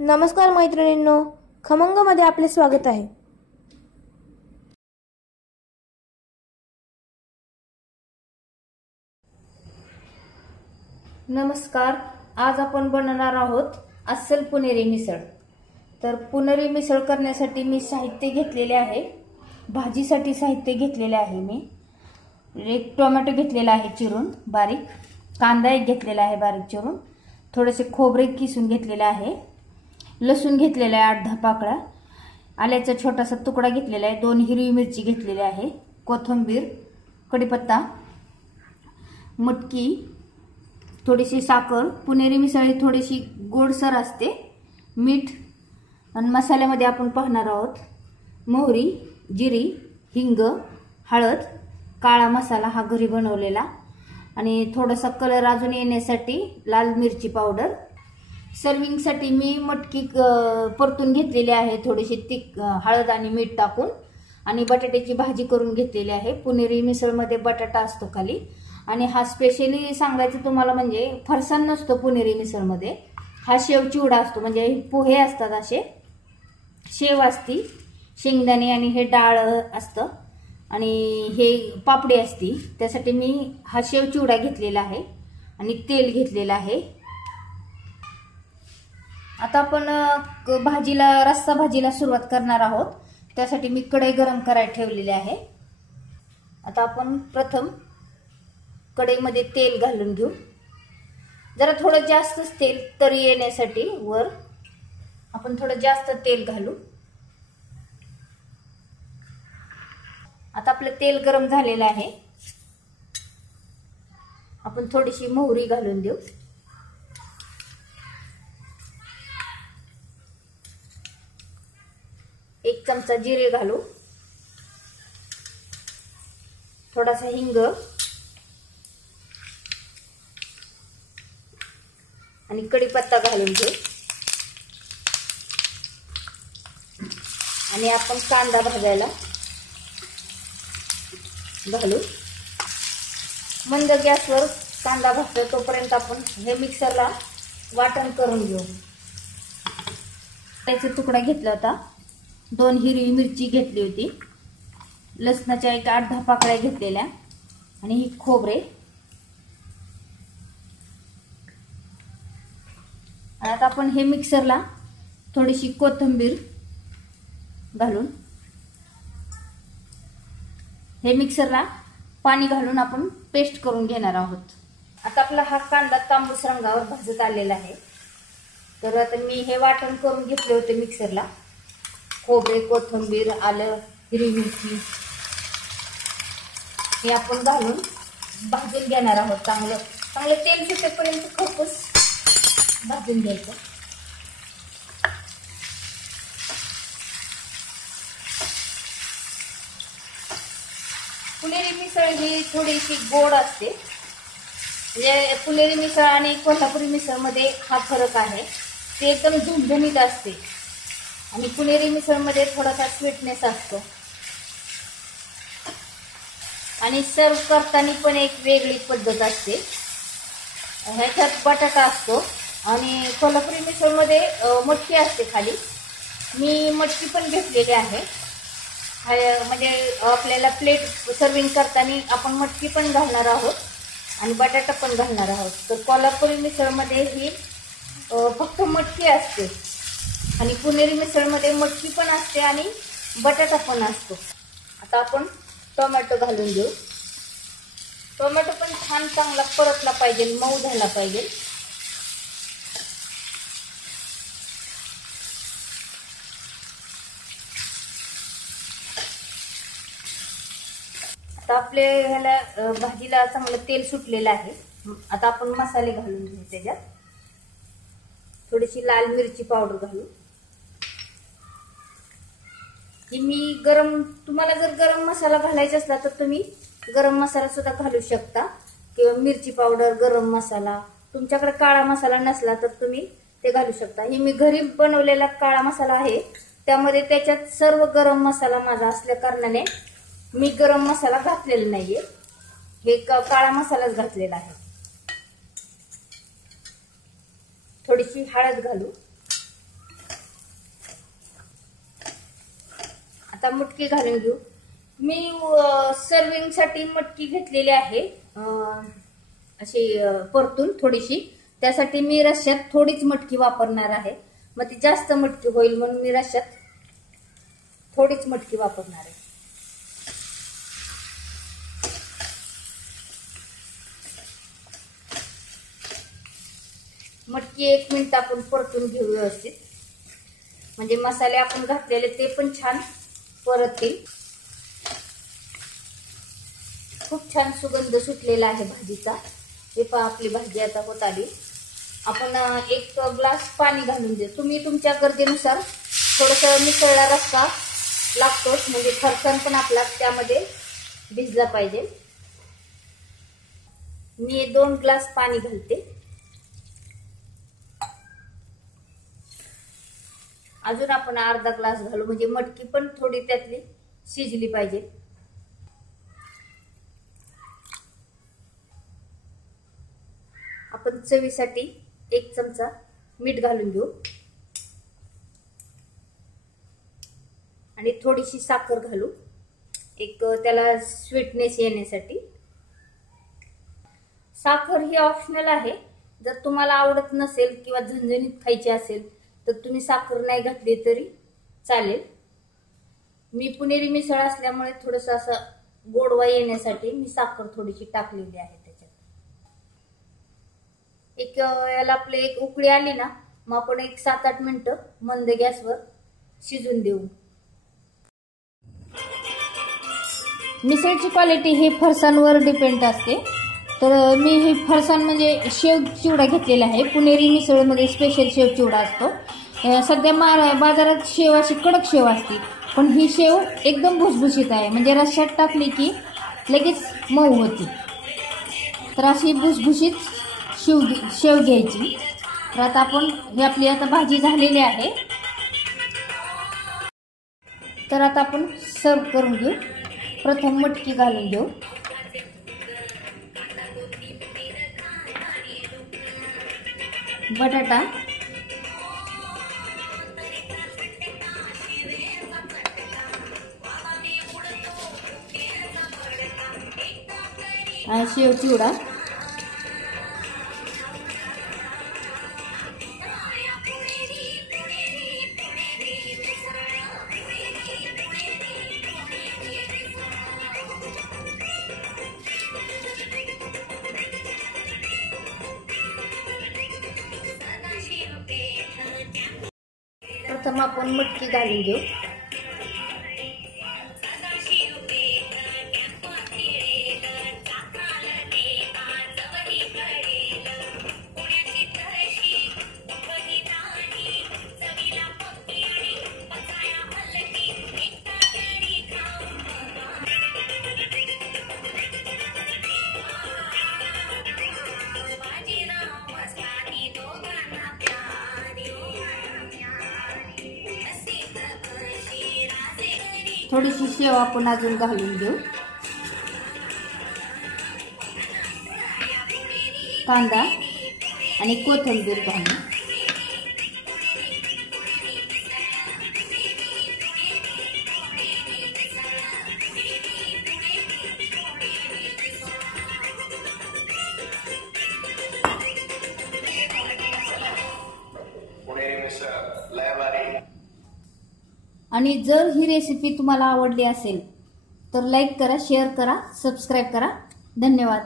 नमस्कार मैत्रिणींनो, खमंगमध्ये आपले स्वागत आहे। नमस्कार, आज आपण बनवणार आहोत अस्सल पुणेरी मिसळ। तर पुणेरी मिसळ करण्यासाठी मी साहित्य घेतलेले आहे। भाजीसाठी साहित्य घेतलेले आहे मी एक टोमॅटो घेतलेला आहे चिरून बारीक, कांदा एक घेतलेला आहे बारीक चिरून, थोडेसे खोबरे किसून घेतलेले आहे, लसूण घेतलेला आहे 8-10 पाकळ्या, आल्याचा छोटासा तुकडा घेतलेला आहे, 2 हिरवी मिरची घेतलेली आहे, कोथिंबीर, कढीपत्ता, मटकी, थोडीशी साखर। पुणेरी मिसळ थोडीशी गोडसर असते, मीठ आणि मसाल्यामध्ये आपण पाहणार आहोत मोहरी, जिरी, हिंग, हळद, काळा मसाला हा घरी बनवलेला आणि थोडासा कलर अजून येण्यासाठी लाल मिरची पावडर। सर्विंग साठी मी मटकी परतून घेतलेली आहे थोडीशी हळद आणि मीठ टाकून, आणि बटाट्याची भाजी करून घेतलेली आहे। पुणेरी मिसळ मध्ये बटाटा असतो खाली, आणि हा स्पेशली सांगायचं तुम्हाला म्हणजे फरसाण नसतो पुणेरी मिसळ मध्ये, हा शेव चिवडा असतो। म्हणजे पोहे असतात असे, शेव असती, शेंगदाणे आणि हे डाळ असतं आणि हे पापडी असती, त्यासाठी मी हा शेव चिवडा घेतलेला आहे आणि तेल घेतलेलं आहे। आता आपण रस्सा भाजीला सुरुवात करणार आहोत, त्यासाठी मी कढई गरम करायला ठेवलेली आहे। आता आपण प्रथम कढईमध्ये तेल घालून घेऊ, जरा थोडं जास्तच तेल तरी येण्यासाठी वर आपण थोडं जास्त तेल घालू। आता आपलं तेल गरम झालेलं आहे, आपण थोडीशी मोहरी घालून देऊ, एक चमचा जिरे घालू, थोडासा हिंग आणि कढीपत्ता घालून घेऊ, आणि आपण कांदा भाजायला घालू। मंद गॅसवर कांदा भाजतो तोपर्यंत आपण हे मिक्सरला वाटण करून घेऊ। त्याचा तुकडा घेतला होता, 2 हिरवी मिरची घेतली होती, लसणाच्या एक 8-10 पाकळ्या घेतलेल्या, आणि ही खोबरे। आता आपण हे मिक्सरला थोडीशी कोथिंबीर घालून हे मिक्सरला पाणी घालून आपण पेस्ट करून घेणार आहोत। आता आपला हा कांदा तांबूस रंगावर भाजत आलेला आहे, तर आता मी हे वाटण करून घेतले होते मिक्सरला, खोबरे, कोथिंबीर, आलं, हिरवी मिरची हे आपण घालून भाजून घेणार आहोत। चांगलं तेल सुटेपर्यंत खरपूस भाजून घ्यायचं। पुणेरी मिसळ ही थोडीशी गोड असते, म्हणजे पुणेरी मिसळ आणि कोल्हापुरी मिसळ मध्ये हा फरक आहे, ते एकदम झणझणीत असते आणि पुणेरी मिसळ मध्ये थोडासा स्वीटनेस असतो, आणि सर्व करताना पण एक वेगळी पद्धत असते। ह्याच्यात बटाटा असतो आणि कोल्हापुरी मिसळ मध्ये मटकी असते खाली, मी मटकी पण घेतलेली आहे। म्हणजे आपल्याला प्लेट सर्विंग करताना आपण मटकी पण घालणार आहोत आणि बटाटा पण घालणार आहोत। तर कोल्हापुरी मिसळ मध्ये ही फक्त मटकी असते आणि पुणेरी मिसळ मध्ये मटकी पण असते आणि बटाटा पण असतो। आता आपण टोमॅटो घालून घेऊ, टोमॅटो पण छान चांगला परतला पाहिजे, मऊ झाला पाहिजे। आता आपले ह्याला भाजीला चांगलं तेल सुटलेलं आहे। आता आपण मसाले घालून घेऊ, त्याच्यात थोडीशी लाल मिरची पावडर घालू, की मी तुम्हाला जर गरम मसाला घालायचा असला तर तुम्ही गरम मसाला सुद्धा घालू शकता, किंवा मिरची पावडर, गरम मसाला, तुमच्याकडे काळा मसाला नसला तर तुम्ही ते घालू शकता। ही मी घरी बनवलेला काळा मसाला आहे, त्यामध्ये त्याच्यात सर्व गरम मसाला माझा असल्या कारणाने मी गरम मसाला घातलेला नाहीये, हे काळा मसालाच घातलेला आहे। थोडीशी हळद घालू, आता मटकी घालून घेऊ. मी सर्विंग साठी मटकी घेतलेली आहे अशी परतून थोडीशी. त्यासाठी मी रश्श्यात थोडीच मटकी वापरणार आहे. मग ती जास्त मटकी होईल म्हणून मी रश्श्यात थोडीच मटकी वापरणार आहे. मटकी 1 मिनिट आपण परतून घेऊ व्यवस्थित, म्हणजे मसाले आपण घातलेले ते पण छान परततील. खूप छान सुगंध सुटलेला आहे भाजीचा. हे पहा आपली भाजी आता होत आली. आपण 1 ग्लास पाणी घालून देऊ. तुम्ही तुमच्या गरजेनुसार थोडंसं मिसळला रस्सा लागतोच, म्हणजे फरसाण पण आपला त्यामध्ये भिजला पाहिजे. मी 2 ग्लास पाणी घालते. अजून आपण अर्धा ग्लास घालू, म्हणजे मटकी पण थोडी त्यातली शिजली पाहिजे. आपण चवीसाठी 1 चमचा मीठ घालून घेऊ आणि थोडीशी साखर घालू, त्याला स्वीटनेस येण्यासाठी. साखर ही ऑप्शनल आहे. जर तुम्हाला आवडत नसेल किंवा झणझणीत खायची असेल तर तुम्ही साखर नाही घातली तरी चालेल. मी पुणेरी मिसळ असल्यामुळे थोडस असं गोडवा येण्यासाठी मी साखर थोडीशी टाकलेली आहे त्याच्यात. याला आपले 1 उकळी आली ना, मग आपण 7-8 मिनिटं मंद गॅसवर शिजून देऊ. मिसळची क्वालिटी ही फरसाणवर डिपेंड असते. तर मी हे फरसाण म्हणजे शेव चिवडा घेतलेला आहे. पुणेरी मिसळमध्ये स्पेशल शेव चिवडा असतो. सध्या बाजारात शेव अशी कडक शेव असते, पण ही शेव एकदम भुसभुशीत आहे, म्हणजे रश्श्यात टाकली की लगेच मऊ होती. तर अशी भुसभुशीत शेव घ्यायची. तर आता आपण ही आपली आता भाजी झालेली आहे. तर आता आपण सर्व करून घेऊ. प्रथम मटकी घालून घेऊ. बटाटा, आणि शेव चिवडा, प्रथम आपण मटकी घालून घेऊ. थोडीशी शेव आपण अजून घालून घेऊ. कांदा आणि कोथिंबीर घालू. आणि जर ही रेसिपी तुम्हाला आवडली असेल तर लाईक करा, शेअर करा, सबस्क्राईब करा. धन्यवाद.